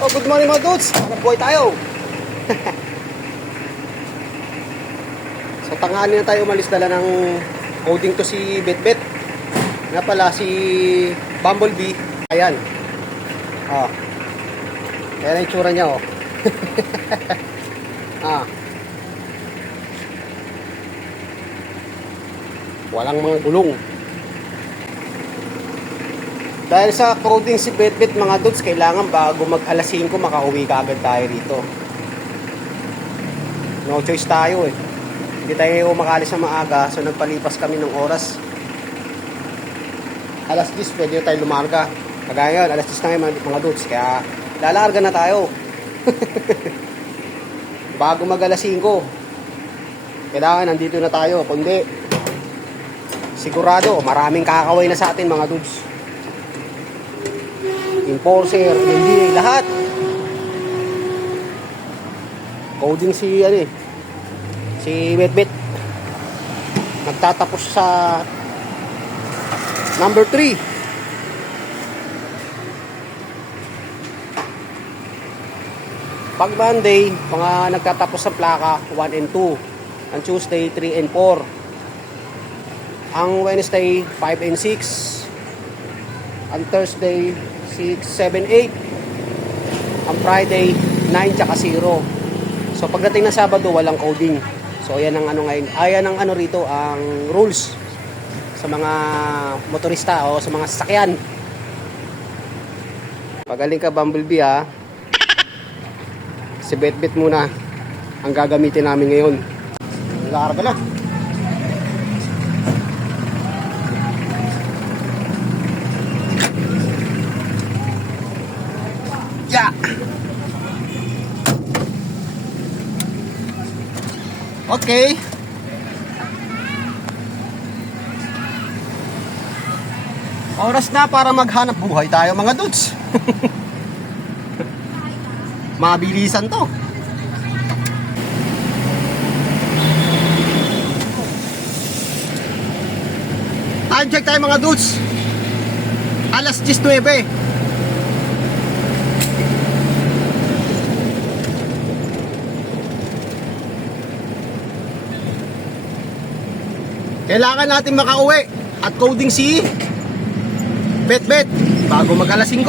Oh, good morning mga dudes. Nagbuhay tayo. So tanghali na tayo umalis, dala ng coding to si Betbet. Nga pala si Bumblebee. Ayan. Ah. Ayan ang itsura niya, oh. Ah. Walang mga gulong. Dahil sa coding si Betbet mga dudes, kailangan bago mag alas 5 makauwi ka agad tayo rito. No choice tayo eh. Hindi tayo makalis na maaga, so nagpalipas kami ng oras. Alas 10 pwede tayo lumarga. Kagaya ngayon, alas 10 na ngayon mga dudes, kaya lalarga na tayo. Bago mag alas 5. Kailangan nandito na tayo, kundi sigurado maraming kakaway na sa atin mga dudes. Enforcer, hindi lahat. Coding si si Betbet. Nagtatapos sa number 3. Pag Monday, mga nagtatapos sa plaka 1 and 2. Ang Tuesday 3 and 4. Ang Wednesday 5 and 6. Ang Thursday 6, 7, 8. Ang Friday 9 tsaka 0. So pagdating ng Sabado walang coding. So ayan ang ano ngayon. Ayan ang ano rito, ang rules sa mga motorista o sa mga sasakyan. Pagaling ka Bumblebee ha. Si Betbet muna ang gagamitin namin ngayon. Larga na. Yeah. Okay. Oras na para maghanap buhay tayo mga dudes. Mabilisan to. Time check tayo mga dudes. Alas 10:09. Kailangan natin makauwi at coding si Betbet bago mag alas 5.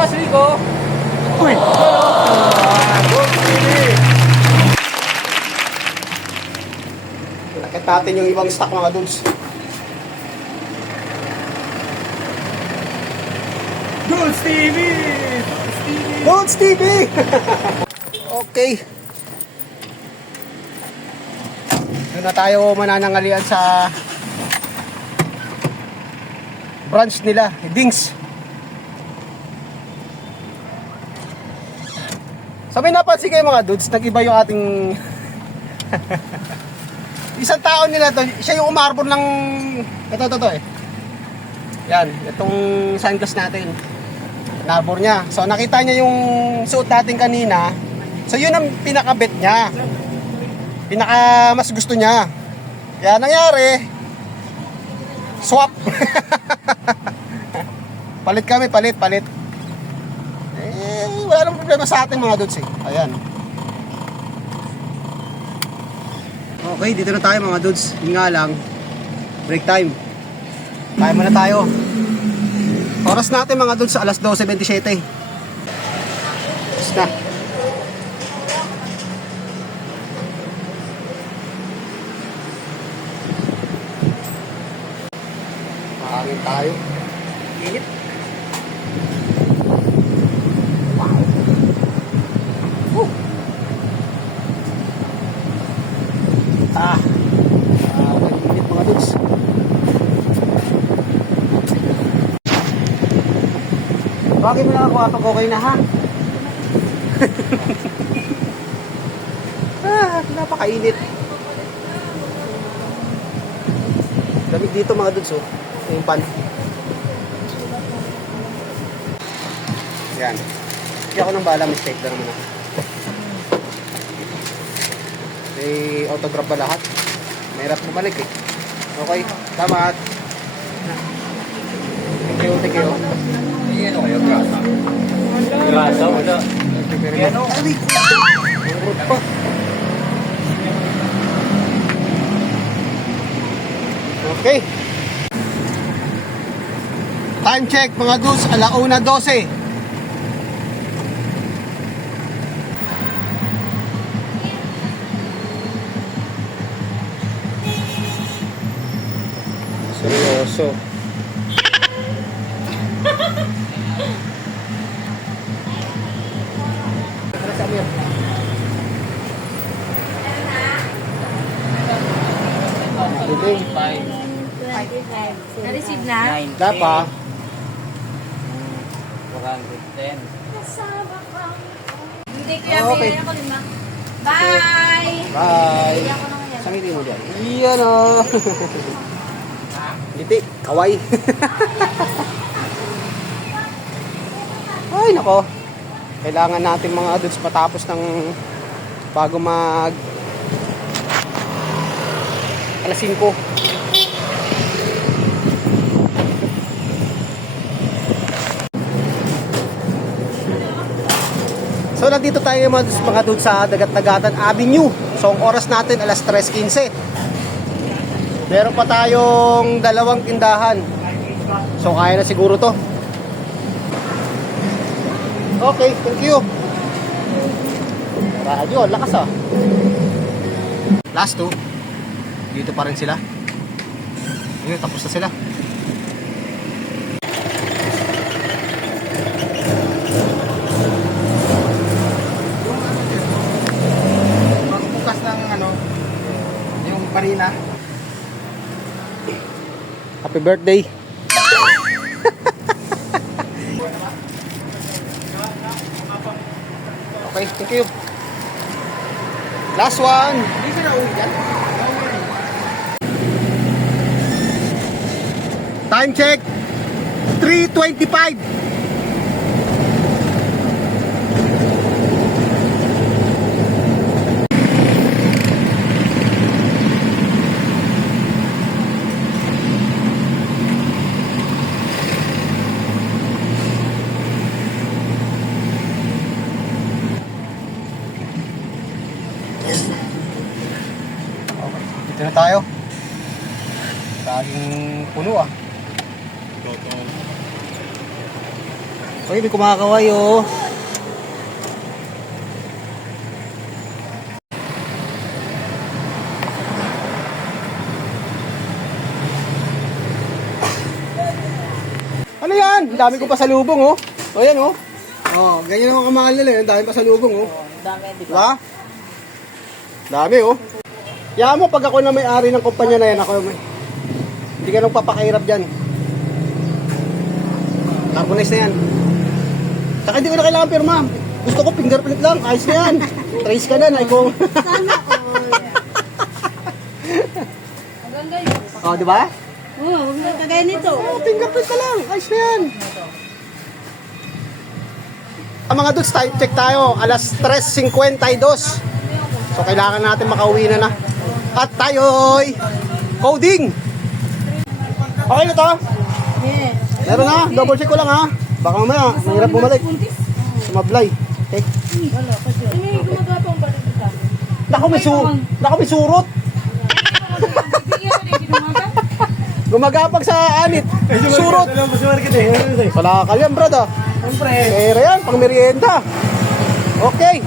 Boss Rico. Uy! Gold TV! Nakit natin yung ibang stock mga dudes. Gold TV. Gold TV! Okay. Doon na tayo mananangalian sa branch nila, Dings. Sabi napansin kayo mga dudes, nag-iba yung ating isang tao nila to, siya yung umarbor ng ito eh. Yan, itong sunglass natin. Narbor niya. So nakita niya yung suot natin kanina. So yun ang pinaka-bet niya. Pinaka mas gusto niya. Kaya nangyari, swap. Palit kami, palit. Wala nang problema sa atin mga dudes eh. Ayan. Okay, dito na tayo mga dudes. Yun nga lang, break time. Kaya muna tayo. Oras natin mga dudes, alas 12:27. Tapos na. Makakit tayo. Init. Wow. Woo. Init mga dudes. Bakit mo lang ako kapag okay na ha? Napakainit. Lamig dito mga dudes oh. Yung pan. Yan. Hindi ako nang bahala, mistake na naman ako. May autograph ba lahat? Mahirap bumalik eh. Okay, tama. Thank you. Ano kayo? Grasa? Grasa? Wala. Ano? Meron pa. Okay. Time check mga dudes, 1:12. Seryoso. Na-receive na? Dapa. 110. Hindi kuya, Okay. may ako lima. Bye! Bye. Hindi ako nang yan. Saan ngiti mo dyan? Iyan o. Ngiti, kaway. Ay, nako. Kailangan natin mga dudes patapos ng bago mag alas 5. So nandito tayo mga dudes sa Dagat-Dagatan Avenue. So ang oras natin alas 3:15. Meron pa tayong 2 tindahan. So kaya na siguro to. Okay, thank you. Radyo, lakas ah. Last 2. Dito pa rin sila. Ayun, tapos na sila. Bukas ng yung parina. Happy birthday. Okay, thank you. Last one. Hindi sila uwi dyan. Time check. 3:25. Dito na tayo. Laging puno ah. Uy, may kumakaway oh. Ano yan? Ang dami ko pa sa lubong oh. O yan oh. Oh, ganyan ako kamahal nila yun. Ang dami pa sa lubong oh. Dami, di ba? Diba? Dami oh. Kaya mo pag ako na may-ari ng kumpanya na yan, ako hindi ka nang papakahirap dyan. Carbonize na yan. Saka hindi ko na kailangan pirma. Gusto ko fingerprint lang. Ayos na yan. Trace ka na na kung... Sana all. Maganda yun. Oh, di ba? Oo, huwag kagaya nito. Oh, fingerprint ka lang. Ayos na yan. Ang mga dudes, time check tayo. Alas 3:52. So, kailangan natin makauwi na. At tayo'y coding. Okay na to? Yes. Meron na. Double check ko lang ha. Baka mamaya, mahirap bumalik. Sumablay. Okay. Wala, kasi. May gumagapang balik ka. Naku, may surot. Gumagapag sa anit. Surot. Wala ka yan, brad ah. Pera yan, pang merienda. Okay.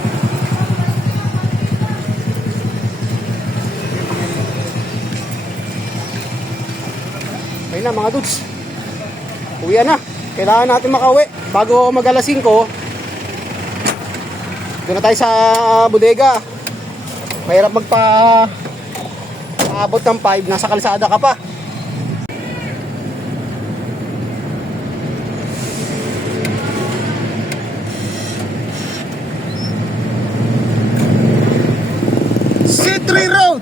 Okay na mga dudes. Uwian na. Kailangan natin makauwi. Bago mag-alas 5, doon na tayo sa bodega. Mahirap abot ng 5. Nasa kalsada ka pa. C3 Road.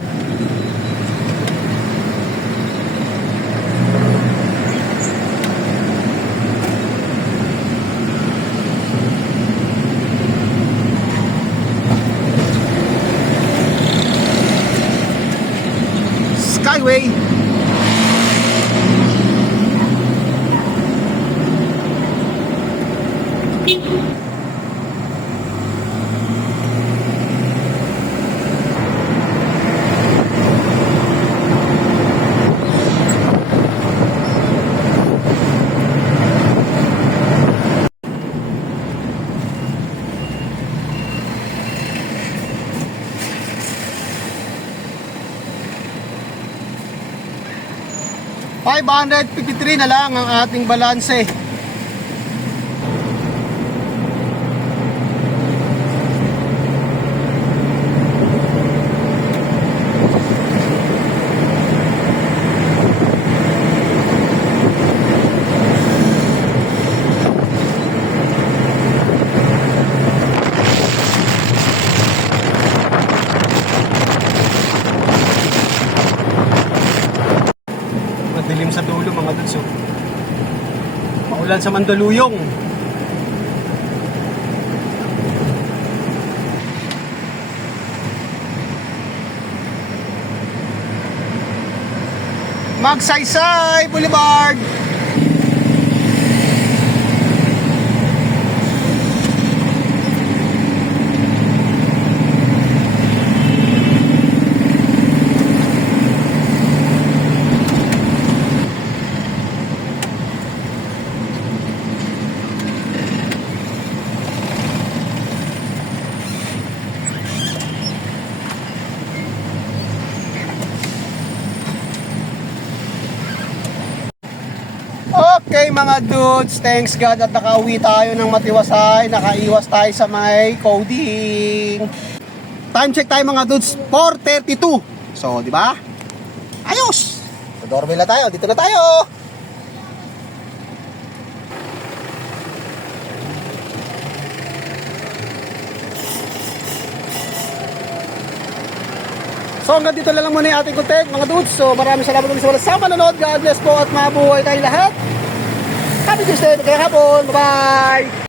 Skyway. $553 na lang ang ating balanse. Madilim sa dulo mga dudes oh. Maulan sa Mandaluyong. Magsaysay Boulevard. Okay mga dudes, thanks God at nakauwi tayo ng matiwasay, nakaiwas tayo sa may coding. Time check tayo mga dudes, 4:32. So, di ba? Ayos! So, doorbell na tayo, dito na tayo. So hanggang dito na lang muna yung ating content mga dudes. So maraming salamat ulit sa walang manonood. God bless po at mabuhay tayong lahat. Happy Tuesday, magandang hapon, bye bye.